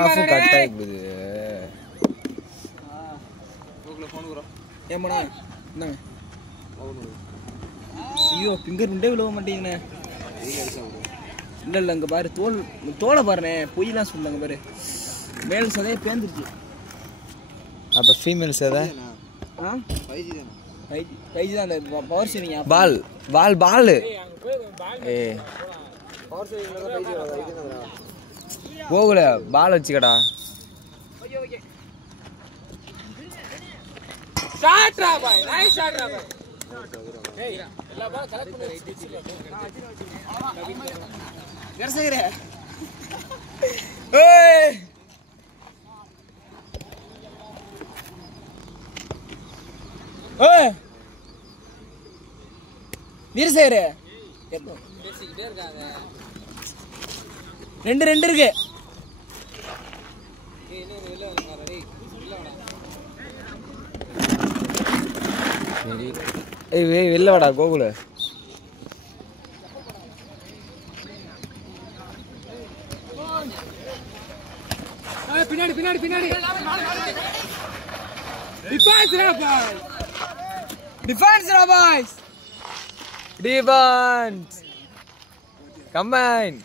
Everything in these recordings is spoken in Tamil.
ஆஃப் கட் ஆயிடுது. ஏமாண்ணா இந்தாங்க. ஐயோ ஃபிங்கர் பிரிண்டே விழுவ மாட்டேங்கண்ணே. இல்லை இங்கே பாரு தோலை பாருண்ணே. பொய்யெல்லாம் சொல்லுங்க பாரு. மேல் சதையே பேந்துருச்சு. அப்போ ஃபீமேல் சதை கைஜி தான். அந்த power saving ball ball ball a power saving போகல பால் வச்சுக்கடா. ஷாட்ரா பாய் நைஸ் ஷாட்ரா பாய். ஏய் எல்லா பால் கலெக்ட் பண்ணி கர்சகரே. ஏய் ஏய் வீரசேகரே எப்போ பேசிக்கிட்டே இருக்காங்க. ரெண்டு இருக்கு. ஏய் நீ வெளிய வா டேய். ஏய் வெளில வாடா கோகுல. பின்னாடி டிஃபென்ஸ் ரா பாய். Defence combine.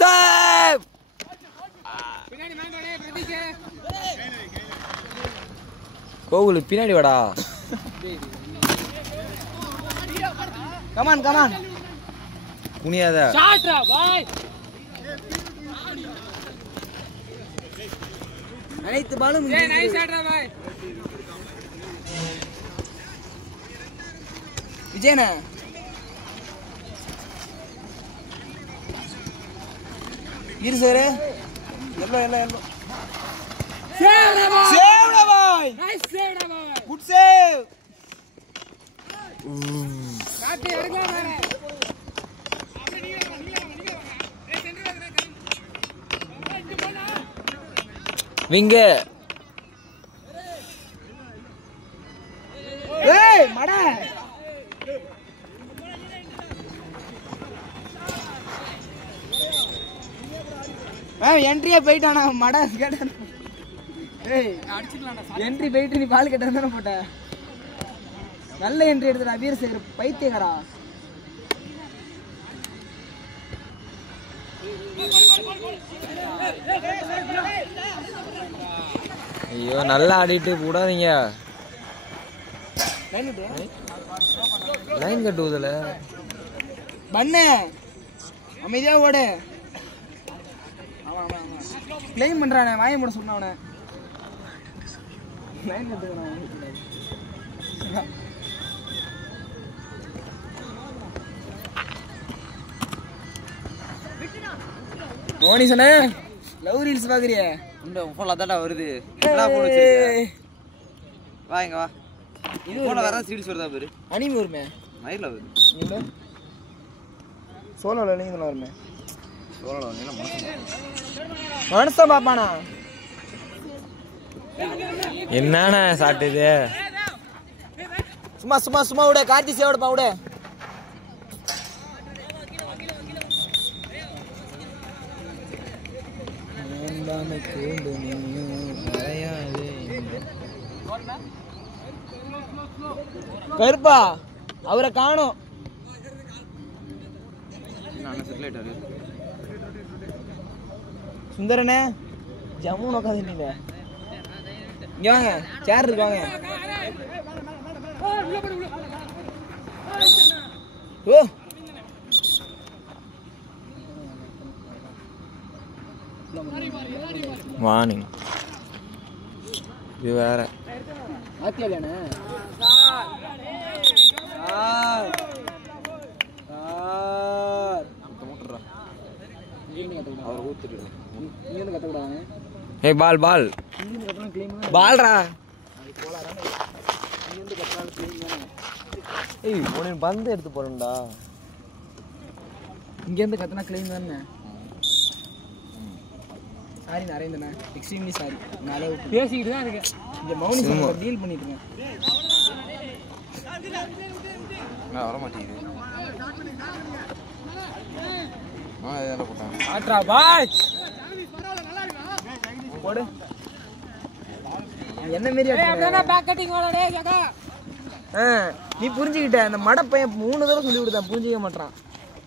சேவ். கோகுல் பின்னாடி வாடா. கமான் குனியாத. ஷாட்ரா பாய். அனைத்து பாலும் நைஸ் ஷாட்ரா பாய். விஜயனா வீரசேகரே எல்லோ சேவ்டா பாய். நைஸ் சேவ்டா பாய். Good save. காட்டி இறங்க பாரு. விங்க. ஏய் மடா. என்ட்ரியா போயிட்டானா மடா கேட்டான். ஏய் அடிச்சுக்கலாம்டா. என்ட்ரி போயிட்டு நீ பால் கேட்டா தானே போட்ட. நல்ல என்ட்ரி எடுத்துடா வீரசேகர் பைத்தியக்காரா. ஐயோ நல்லா ஆடிட்டு போடாதீங்க. லைன் கட்டுவதில்ல பண்ணு. அமைதியா ஓடு. கிளைம் பண்றானே வாய மூட சொன்ன அவனை. லைன் கட்டுறான். மோனிசனே லவ் ரீல்ஸ் பாக்குறியே? இந்த போன்ல தான்டா வருது. என்ன போன் வச்சிருக்க? வா இங்க வா. இது போன்ல வேற சீரிஸ் வருதா பாரு. அனிமி வருமே. மயில்ல வருது. இல்ல சோலோல நீங்க வருமே. சோலோல நீங்க மனசா பாப்பானா? என்னண்ணா சாட்டுது? சும்மா விட. கார்த்தி சேவட பா விட. கருப்பா அவரை காணோம். சுந்தரனே ஜம்மு உட்காந்து நீங்க இங்க வாங்க. சேர் இருக்கு வாங்க. ஓ மார்னிங் இது வேற. ஆத்தியாலண்ணே ஏய் பால் பால்ரா. ஏய் உன பந்து எடுத்து போறேன்டா. இங்க இருந்து கத்தனா கிளைம் தானே. சாரி நரேந்திரண்ணா, எக்ஸ்ட்ரீம்லி சாரி. நாளே பேசிக்கிட்டு தான் இருக்கேன். இந்த மௌனி டீல் பண்ணிட்டு இருக்கேன். வர மாட்டேங்குது. இதெல்லாம் போட்டாங்க. ஆட்ரா பாய் போடு. என்ன மாரி பேக் கட்டிங் வாடா ஜகா. நீ புரிஞ்சுக்கிட்ட. அந்த மட பையன் 3 தடவை சொல்லி கொடுத்தான், புரிஞ்சிக்க மாட்டான்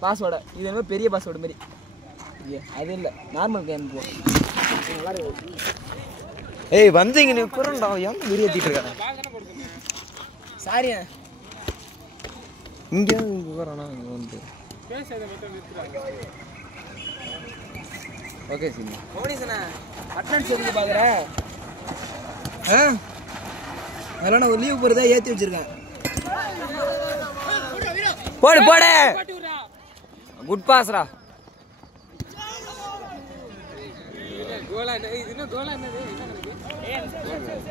பாஸ்வேர்டை. இது என்ன பெரிய பாஸ்வேர்டு மாதிரி. அது இல்லை, நார்மல் கேம் போ. நல்லா இருக்கு. ஏய் வந்தீங்க நீ குறண்டா ஏன் வீடியோ ஏத்திட்டு இருக்க? சாரியா இங்க குறறனா இங்க வந்து பேசத மட்டும் நிறுத்துறாங்க. ஓகே சீனி. மோனிசனா அட்டெண்டன்ஸ் எடுத்து பாக்குற. அதெல்லாம் நான் ஒரு லீவ் போறதா ஏத்தி வச்சிருக்கேன். போடு போடு. Good Basra. கோலா இது என்ன கோலா என்னது?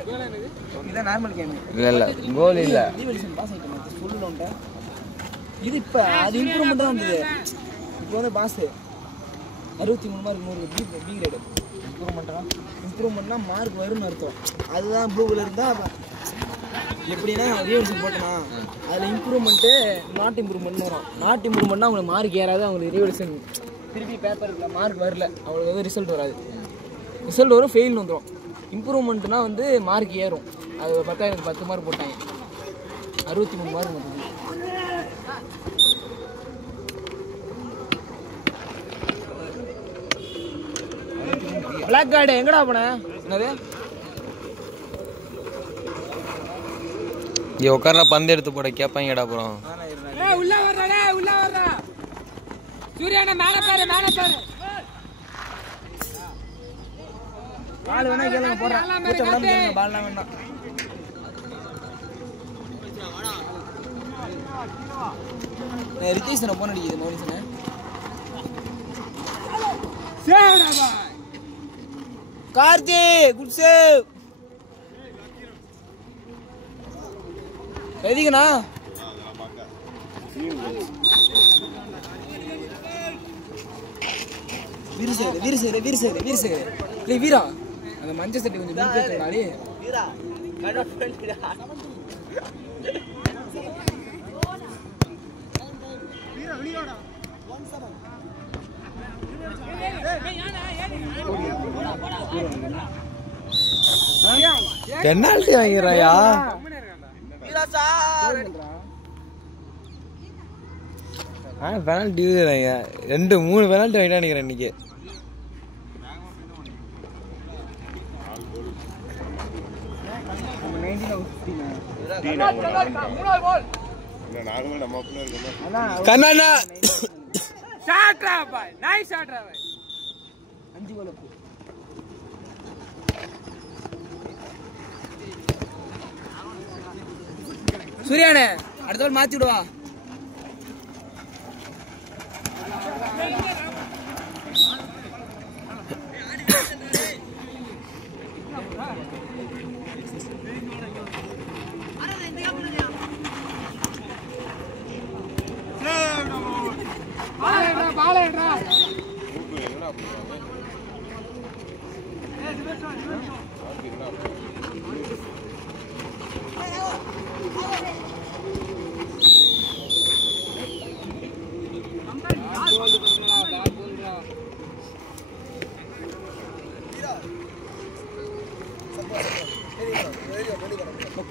கோலா என்னது? இது நார்மல் கேம். இல்ல கோல் இல்ல. டிவிஷன் பாஸ் ஆயிட்டேன் சொல்லுனோம்டா. இது இப்ப அது இம்ப்ரூவ்மென்ட் தான் வந்தது. இப்போ வந்து பாஸ் 63 மார்க் 100 பி கிரேட். இம்ப்ரூவ்மென்ட்னா மார்க் வரும்னு அர்த்தம். அதுதான் ப்ளூ கலர் இருந்தா எப்படின்னா ரிவிஷன் போட்டனா அதுல இம்ப்ரூவ்மென்ட் நாட் இம்ப்ரூவ்மென்ட் வரும். நாட் இம்ப்ரூவ்மென்ட்னா உங்களுக்கு மார்க் ஏறாது, உங்களுக்கு ரிவிஷன் திருப்பி பேப்பர்ல மார்க் வரல அவங்களுக்கு வந்து ரிசல்ட் வராது. ரிசல்ட் வரும், ஃபெயில்னு வந்துடும். இம்ப்ரூவ்மெண்ட்னா வந்து மார்க் ஏறும். அது 10,000 10 மார்க் போட்டாங்க, 63 மார்க் வந்தது. பிளாக் கார்டு எங்கடா போன? என்னது இங்க உட்கார்ற பந்து எடுத்து போட கேட்பாங்கடா அப்புறம். உள்ள வர்றடா உள்ள வர்றா. சூர்யாண்ணா மேல பாரு மேல பாரு. பால் வேணா கேளுங்க போறேன். கூச்ச படம் கேளுங்க, பால்லாம் வேண்டாம். நான் ரிதீஷனை போன் அடிக்குது மோனிசனை. சேவ்டா பாய். Karthi good save. எதிகனா வீரசேகர் இல்லை வீரா அந்த மஞ்சள் சட்டை கொஞ்சம் வீரா பெனால்டி வாங்கிறாயா? பெனால்டி 2-3 பெனால்டி வாங்கிட்டா நினைக்கிறேன் இன்னைக்கு. கண்ணா ஷாட்ரா பாய், நைஸ் ஷாட்ரா பாய். 5 கோல். சூர்யானே அடுத்த பால் மாத்தி விடுவா.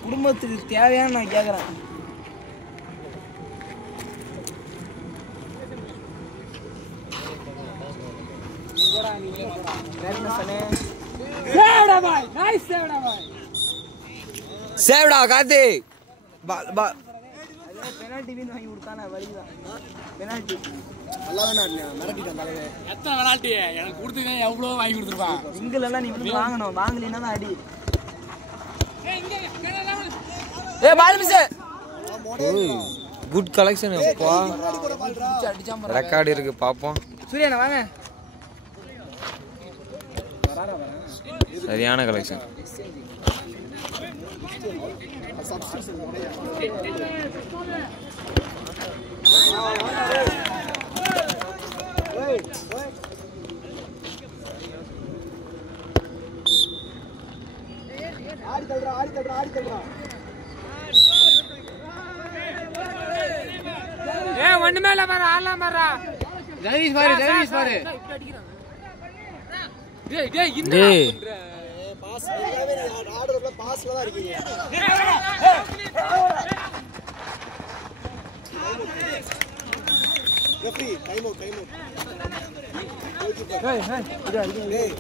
குடும்பத்துக்கு தேவையான நான் கேட்குறேன். சேவ்டா கார்த்தி. பால் பால் பெனால்டி வீண் வாங்கி கொடுத்தானே வலிதான். பெனால்டி நல்லா தானே மிரட்டிட்டான் தலைவர். எத்தனை விளாட்டி எனக்கு கொடுத்துங்க எவ்வளோ வாங்கி கொடுத்துருப்பான். இங்கெல்லாம் நீ வந்து வாங்கணும், வாங்கலைன்னா தான் அடி. ஏ பால் மிஸ். Good collection. அப்பா ரெக்கார்டு இருக்கு பாப்போம். சூர்யாண்ணா வாங்க. சரியான கலெக்ஷன். ஆடி தள்ளுறா. ஒண்ணுமே இல்ல பாரு ஆளலாம் பாரு ஜெகதீஷ் பாரு ஜெகதீஷ் பாரு டேய் டேய் என்ன பண்ற பாஸ் எல்லாமே ஆர்டர்ல பாஸ்ல தான் இருக்கீங்க ரெஃப்ரி டைம் அவுட் ஏய் ஏய்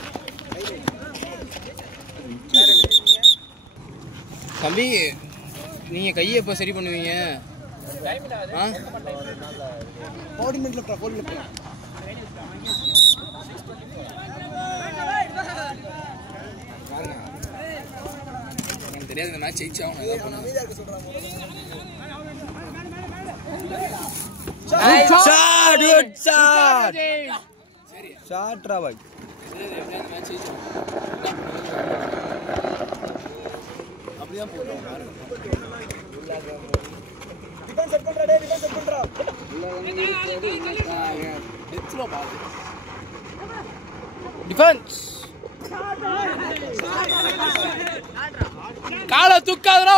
தம்பி நீங்க கையை எப்போ சரி பண்ணுவீங்க எனக்கு தெரியாது இந்த மேட்ச் ஜெயிச்சாங்க ஷாட் குட் ஷாட் ஷாட் ராபாய் அப்படிதான் போறோம் டிஃபென்ஸ் செட் பண்றா டேய் டிஃபென்ஸ் செட் பண்றா டெத்ல பால் டிஃபென்ஸ் கால தூக்காதடா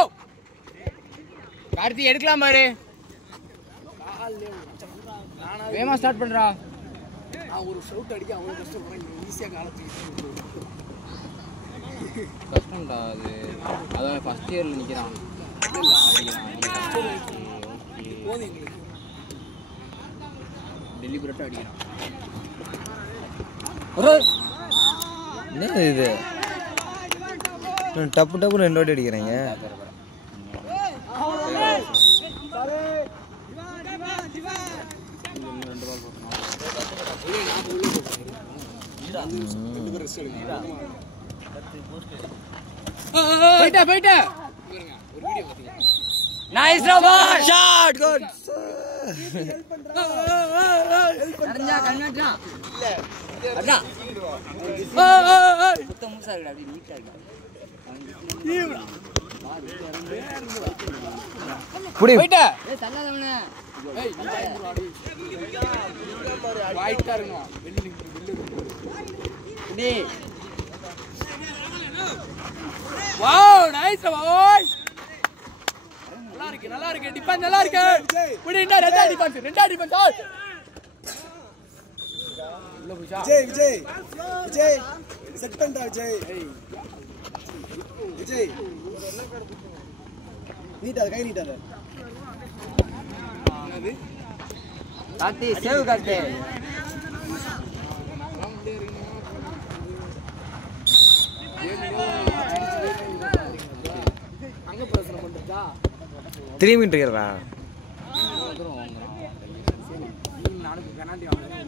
கார்த்தி எடுக்கலாம் பாரு வேமா ஸ்டார்ட் பண்றா நான் ஒரு ஷவுட் அடிக்க அவ்வளவு கஷ்டப்படுறேன் ஈஸியா கால தூக்கிட்டு கஷ்டம்டா அது அதான் ஃபர்ஸ்ட் இயர்ல நிக்கிறான் டெலிபரேட்டா அடிக்கிறான் என்ன இது டப்பு டப்புன்னு 2 வாட்டி அடிக்கிறீங்க போய்டா போய்டா ஒரு வீடியோ பாத்தீங்க நைஸ் ராபாய் ஷாட் குட் நடஞ்சா கண்ணாட்டா இல்ல அடா சுத்த மூசா இருக்குடா அப்படியே நீட்டா இருக்கு புடி போய்டா ஏய் தள்ளாதவனே ஏய் நீ வாடி வாய்ட்டா இருங்க வெள்ளி டேய் வாவ் நைஸ் ராபாய் நல்லா இருக்கு டிஃபென்ஸ் நல்லா இருக்கு புடிடா ரெண்டா டிஃபென்ஸ் ஓய் உள்ள போச்சா விஜய் செட் பண்றா விஜய் நீட்டாத கை நீட்டாத என்னது கார்த்தி சேவ் கார்த்தி அங்க பிரச்சனை பண்றதா 3 மீட்டர் இருக்கறா நானுக்கு பெனால்டி வாங்குறேன்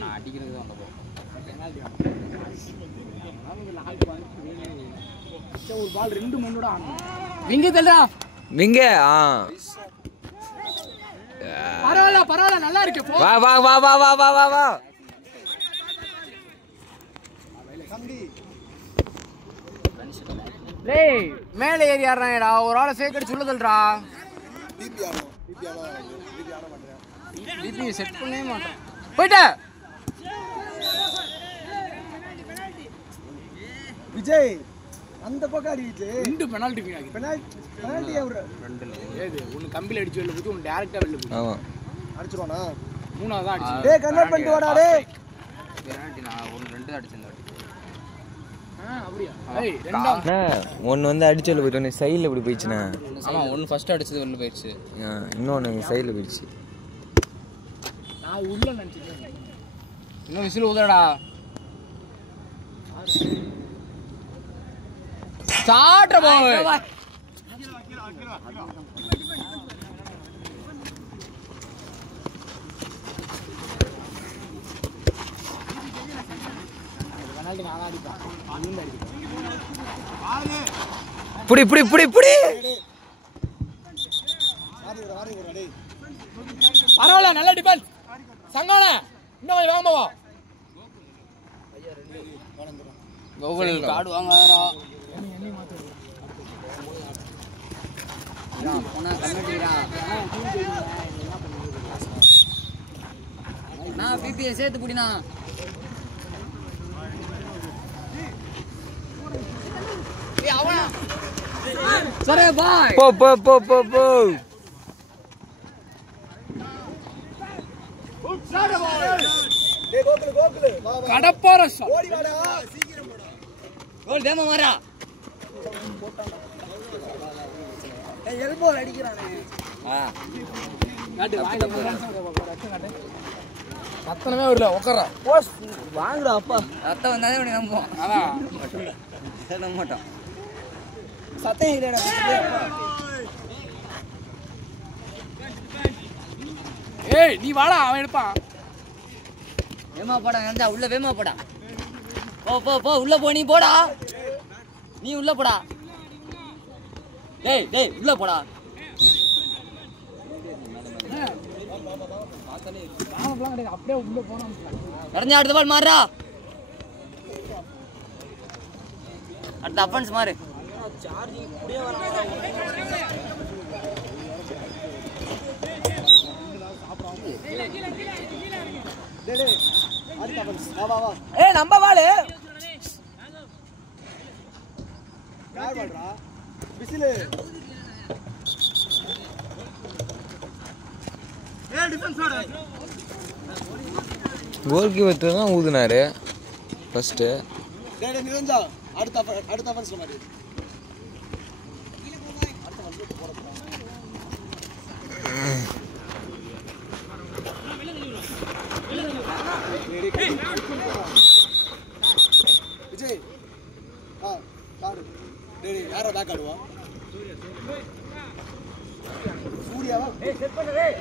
நான் அடிக்கிறது தான் போ பெனால்டி அவங்க லாக் வந்து ஒரு பால் 2 மண்ணோட ஆடணும் விங்க தள்ளுடா விங்க பரவாயில்ல நல்லா இருக்கு போ வா வா வா வா வா வா வா வா டேய் மேலே ஏறி ஆடுறானேடா ஒரு ஆளை ஃபேக் அடிச்சு உள்ள தள்ளுடா டிபி செட் பண்ணவே மாட்டான் போய்டா விஜய் அந்த பக்கம் அடி விஜய் 2 பெனால்டி ஆகி பெனால்டி அவர் ஏது ஒன்னு கம்பில அடிச்சு வெளில போய் ஒன்னு டைரக்டா வெளில போய் ஆமா அடிச்சுவானா மூணாவது தான் அடிச்சு டேய் கன்வர்ட் பண்ணிட்டு வாடா டேய் பெனால்டி நான் 1 2 தான் அடிச்சேன் அப்படியே ஏய் ரெண்டாவது ஒன்னு வந்து அடிச்சல போயிட்டு ஒன்னு சைடுல இப்படி போயிடுச்சுனா ஆமா ஒன்னு ஃபர்ஸ்ட் அடிச்சது வெளில போயிடுச்சு இன்னொன்னு சைடுல போயிடுச்சு நான் உள்ள நினைச்சிட்டேன் இன்னும் விசில் ஊதுடா ஸ்டார்ட் பாய் பெனால்டி நான் அடிப்பேன் நீங்க அடிப்பீங்க புடி புடி புடி புடி பரவாயில்ல நல்ல டிஃபென்ஸ் சங்கான இன்னும் கொஞ்சம் வாங்க வா கோகுல் கார்டு வாங்காதடா போனா கம்மிட்டீரா நான் பிபிஏ சேர்த்து புடினா ஏய் அவனா சரே பாய் போ போ போ போ போ கடப்பார கோல் வேமா மாறா எல்போ அடிக்கிறானே. ரத்தனமே வரல உட்கார போஸ் வாங்குடா அப்பா. ரத்தம் வந்தாலே உனக்கு நம்புவோம். நம்ப மாட்டோம். சத்தம் இல்லடா. ஏய் நீ வாடா அவன் எடுப்பான். வேமா போடா நந்தா உள்ள வேமா போடா. போ போ போ உள்ள போ நீ போடா. நீ உள்ள போடா. டேய் டேய் உள்ள போடா. அப்படியே உள்ள போனா கடஞ்ச அடுத்த பால் மாறுடா. அடுத்த அஃபென்ஸ் மாறு. ஏய் நம்ம பால். யார் பால்றா? விசில். ஏய் டிஃபென்ஸ் வாடா. கோல் கீப்பர் தான் ஊதுனாரு ஃபர்ஸ்ட். டேய் நிரஞ்சா அடுத்த அஃபென்ஸ் மாதிரி. விஜய் காரு. டேய் யாரா பேக் ஆடுவா? சூர்யாவா? ஏய் செட் பண்ணு டேய்.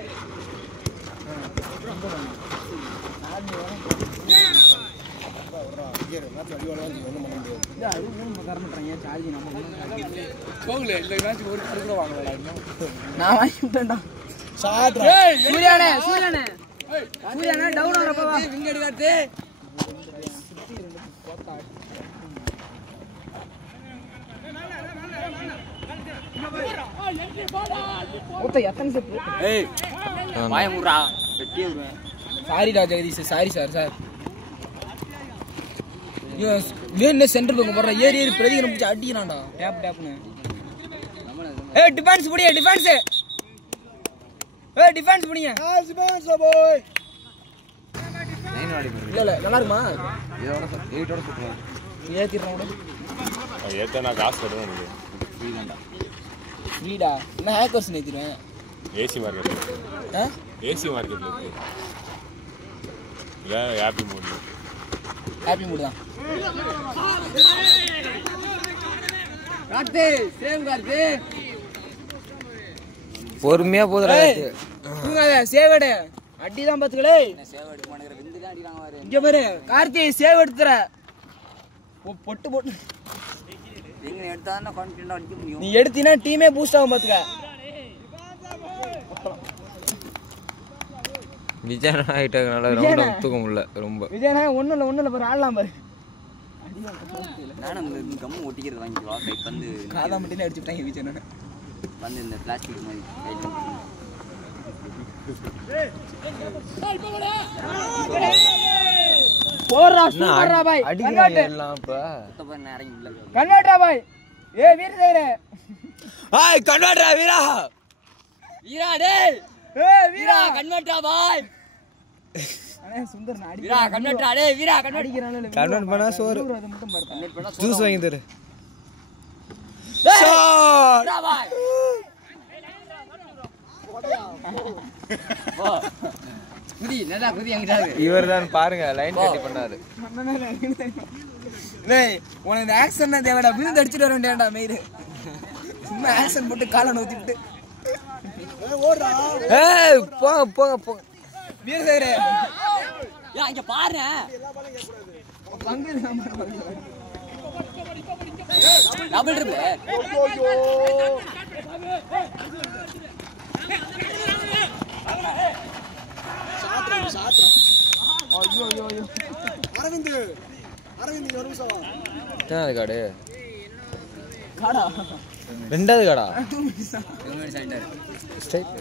கோகுல இந்த மேட்ச் ஒரு கூட வாங்கலடா இன்னும். நான் வாங்கி விட்டேன்டா. ஏய் சூர்யானே சூர்யானே சூர்யானே டவுன் ஆறப்பா வா. விங்க எடுக்காதே. ஒத்த எத்தனை செட்? ஏய் வாய மூடுடா. வெட்டி விடுவேன். சாரிடா ஜெகதீஷ். Sorry sir. வேணே சென்டர் பக்கம் போடுற ஏறி பிரதிகரம் பிடிச்சி அடிக்கிறான்டா. டேப் டேப்னு. ஏய் டிஃபென்ஸ் புடிங்க டிஃபென்ஸ். ஏய் டிஃபென்ஸ் புடிங்க. டிஃபென்ஸ் பாய். 9 ஆடி போடு. இல்ல நல்லா இருக்குமா? இதோட 8 ஓட சுத்துறேன். ஏத்திறோம் கூட. ஏத்த நான் காசு கட்டணும் உங்களுக்கு. ஃப்ரீ தான்டா. ஃப்ரீடா. நான் ஹேக்கர்ஸ் ஏத்திடுவேன். ஏசி மார்க்கெட்ல. ஏசி மார்க்கெட்ல இருக்கு. இல்ல ஹாப்பி மூட்ல. ஹாப்பி மூட் தான். கார்த்தி சேம் கார்த்தி. பொறுமையா போதுடா. தூங்காத சேவடு. அடி தான் பாத்துங்களே. சேவ் எடுக்க மாட்டேங்கற விந்துக்கு அடிறாங்க பாரு. இங்க பாரு கார்த்தி சேவ் எடுத்துற. பொட்டு பொட்டு எங்க எடுத்தானே கான்ஃபிடன்ட்டா அடிக்க முடியும். நீ எடுத்தினா டீமே பூஸ்ட் ஆகும் பாத்துக்க. விஜய் ஆயிட்டாங்கனால ரவுண்டா தூக்க முடியல ரொம்ப. விஜயனா ஒண்ணும் இல்ல பாரு ஆடலாம் பாரு. நானும் இந்த கம்மு ஒட்டிக்கிறது வாங்கி வா கை பந்து. காதா மட்டும் அடிச்சுட்டாங்க விஜயனா. பந்து இந்த பிளாஸ்டிக் மாதிரி கையில. போறா சூப்பர்ரா பாய். அடிக்கிறாங்க எல்லாம் இப்ப. சுத்த பண்ண இறங்கி உள்ள. கன்வர்ட்ரா பாய். ஏய் வீரதேவரே. ஹாய் கன்வர்ட்ரா வீரா. வீரா டேய். ஏய் வீரா கன்வெர்ட்டா பாய். அண்ணே சுந்தர் நான் வீரா கன்வெர்ட்டா டேய் வீரா கன்வெர்ட். அடிக்கறானே. கன்வர்ட் பண்ணா சோறு. அது மட்டும் பாரு. கன்வெர்ட் பண்ணா ஜூஸ் வாங்கி தரு. வீரா பாய். வா. குதி நல்லா குதி அங்கடாது. இவர்தான் பாருங்க லைன் கட்டி பண்ணாரு. டேய் உனக்கு இந்த ஆக்சன் தான் தேவைடா. விழுந்து அடிச்சிட்டு வர வேண்டியடா மெயிரு. சும்மா ஆக்சன் போட்டு காலை நோத்தி விட்டு. ஓடுறா. ஏய் போங்க. வீரதேவரே. ஏய் இங்க பாரு. பங்கு டபுள் ட்ரிபிள். ஐயோ அரவிந்த் இங்க ஒரு நிமிஷம் வா. எத்தனாவது காடு? காடா. ரெண்டாவது காடா? சென்டர். ஸ்ட்ரைட்.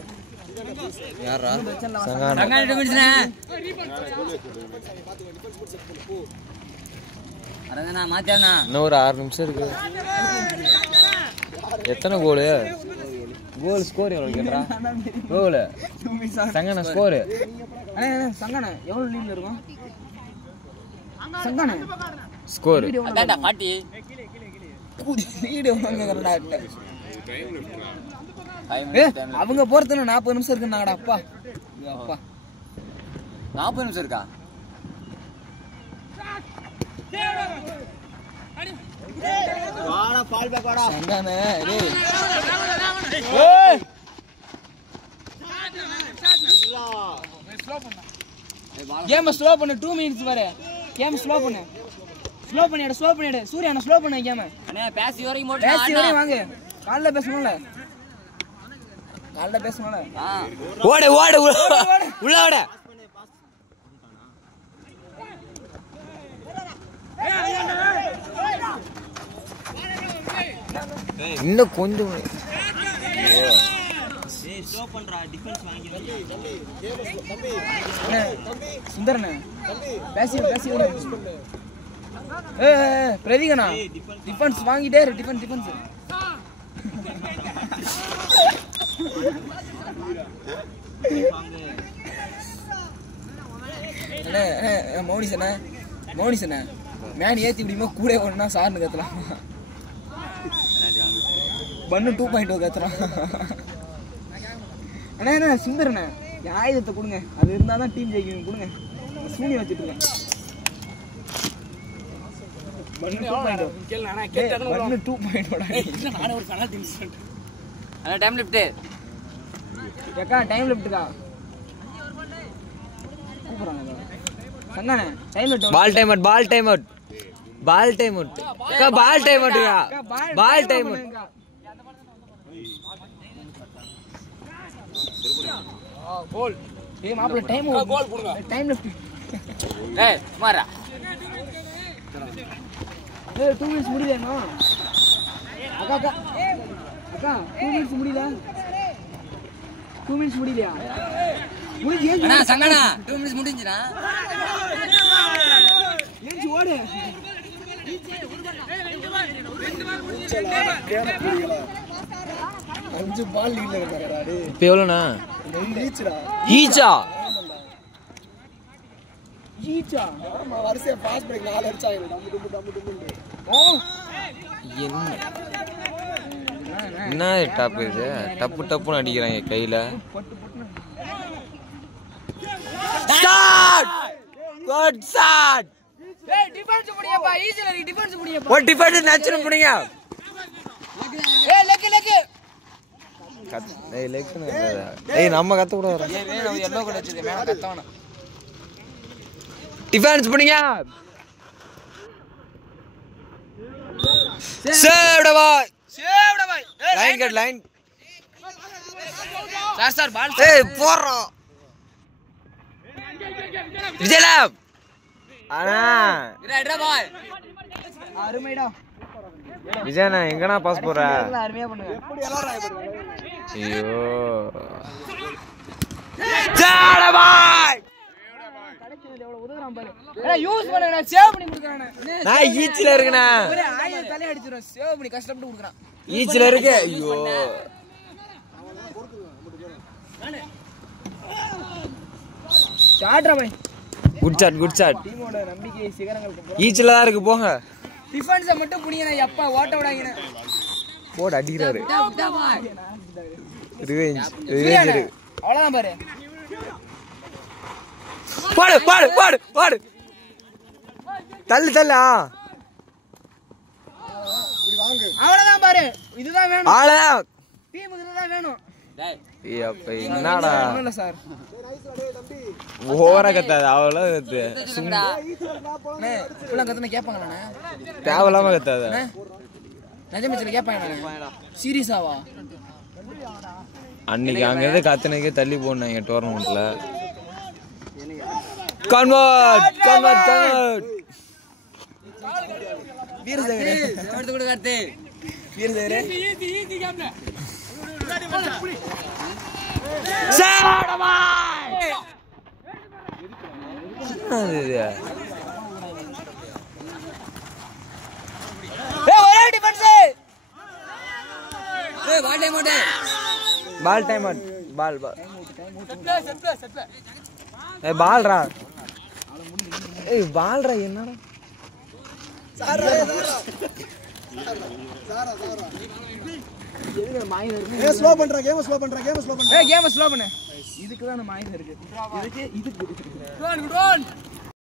யாரா? சங்கான. சங்கான டிமிட்ஸ்னா. அரந்தனா மாத்தியானா. இன்னும் ஒரு 6 நிமிஷம் இருக்கு. எத்தனை கோல்? கோல் ஸ்கோர் எவ்வளவு கேக்குறா கோல் சங்கன ஸ்கோர் சங்கன எவ்வளவு லீட்ல இருக்கும் சங்கன ஸ்கோர் அதான்டா பாட்டி லீடு வாங்குறடா அவங்க போறதுல 40 நிமிஷம் இருக்குன்னாங்கடா அப்பா அப்பா 40 நிமிஷம் இருக்கா வாடா பால் பேக் வாடா சங்கன டேய் கேம் ஸ்லோ பண்ணு 2 மினிட்ஸ் வரை கேம் ஸ்லோ பண்ணு ஸ்லோ பண்ணிடு சூர்யா நான் ஸ்லோ பண்ணு கேம் அண்ணே பேசி வரைக்கும் பேசி போட்டு வரை வாங்க காலைல பேசணும்ல ஓடு ஓடு உள்ள ஓட இன்னும் கொஞ்சம் சுந்தரண்ணே பேசி பிரதீகண்ணா டிஃபென்ஸ் வாங்கிட்டே இரு டிஃபென்ஸ் மௌனிசண்ணே மேன் ஏத்தி முடியுமா கூட ஒன்னா சார்னு கத்தலாம் பண்ணு 2.0 கத்துறான் அண்ணா சுந்தரண்ணே ஆயுதத்தை கொடுங்க அது இருந்தா தான் டீம் ஜெயிக்கணும் கொடுங்க சூனி வச்சுட்டு இருக்கேன் டைம் லிஃப்ட் ஏக்கா டைம் லிஃப்ட்க்கா கூப்பிடுறாங்க சங்கண்ணே டைம் லிஃப்ட் பால் டைம் அவுட் அக்கா பால் டைம் அவுட் கோல் ஏய் மாப்ள டைம் கோல் போடுங்க டைம் லிஃப்ட் ஏய் மாரா ஏய் 2 மினிட்ஸ் முடியலனா அக்கா 2 மினிட்ஸ் முடியல 2 மினிட்ஸ் முடியலையா முடிஞ்சு அண்ணா சங்கனா 2 மினிட்ஸ் முடிஞ்சுனா ஏஞ்சி ஓடு அஞ்சு பால் லீட்ல இருக்காங்கடா டேய் இப்போ எவ்வளவுனா ஈச்சா ஆமா வரிசையா பாஸ் பிரேக் 4 அடிச்சாங்க டம் ஓ என்ன டாப் இது டப்புன்னு அடிக்கிறாங்க கையில ஸ்டார்ட் குட் ஷாட் ஏய் டிஃபென்ஸ் முடியப்பா ஈஸியா இருக்கு டிஃபென்ஸ் முடியப்பா ஒரு டிஃபென்ஸ் நேச்சுரல் புடிங்க ஏய் லெக் ஏய் லெக்னு ஏய் நம்ம கத்த கூட வர ஏய் வேணும் எல்லோ கூட வச்சிருக்கேன் மேல கத்தவன டிஃபென்ஸ் புடிங்க சேவ்ட் பாய் லைன் கட் லைன் சார் பால் ஏய் போறோம் விஜயலாம் அண்ணா இறடா பாய் அருமைடா விஜயண்ணா எங்கண்ணா பாஸ் போற அருமையா பண்ணுங்க ஐயோ சேவ்ட் பாய் கடைசில எவ்வளவு உதவுறான் பாரு ஏய் யூஸ் பண்ணு நான் சேவ் பண்ணி குடுக்குறானே நான் ஈச்சில இருக்கேனா ஒரே ஆயிரம் தலை அடிச்சிரோம் சேவ் பண்ணி கஷ்டப்பட்டு குடுக்குறான் ஈச்சில இருக்கு ஐயோ ஷாட்ரா பாய் குட் ஷாட் டீமோட நம்பிக்கை சிகரங்களுக்கு ஈச்சில தான் இருக்கு போங்க டிஃபென்ஸ மட்டும் புடிங்க நான் எப்பா ஓட்ட விடாங்கனே போட் அடிக்குறாரு விட்டா பாய் ரிவெஞ்ச் அவ்வளவுதான் பாரு பாடு தள்ளு அவ்வளவுதான் பாரு இதுதான் வேணும் ஆளதான் டீமுக்கு இதுதான் வேணும் டேய் ஏய் அப்ப என்னடா ஒண்ணும் இல்ல சார் ஓவரா கத்தாது அவ்வளவு கத்து சும்மா அண்ணே இப்பலாம் கத்துன கேட்பாங்களாண்ணே தேவையில்லாம கத்தாத நிஜமச்சில கேட்பாங்களாண்ணே சீரியஸாவா அன்னைக்கு அங்க இருந்து கத்துனதுக்கே தள்ளி போனாங்க டோர்னமெண்ட்ல கன்வர்ட் வீரசேகரே எடுத்து கொடு கார்த்தி வீரசேகரே ஒரே டிஃபென்ஸ் ஏய் வாடே பால் டைம் அவுட் பால் பால் ஏய் பால்ரா ஏய் பால்ரா என்னடா ஏய் ஸ்லோ பண்றா கேம் ஸ்லோ பண்றா கேம் ஸ்லோ பண்றா கேம் ஸ்லோ பண்ணு இதுக்கு தான் மாயம் இருக்கு இதுக்கு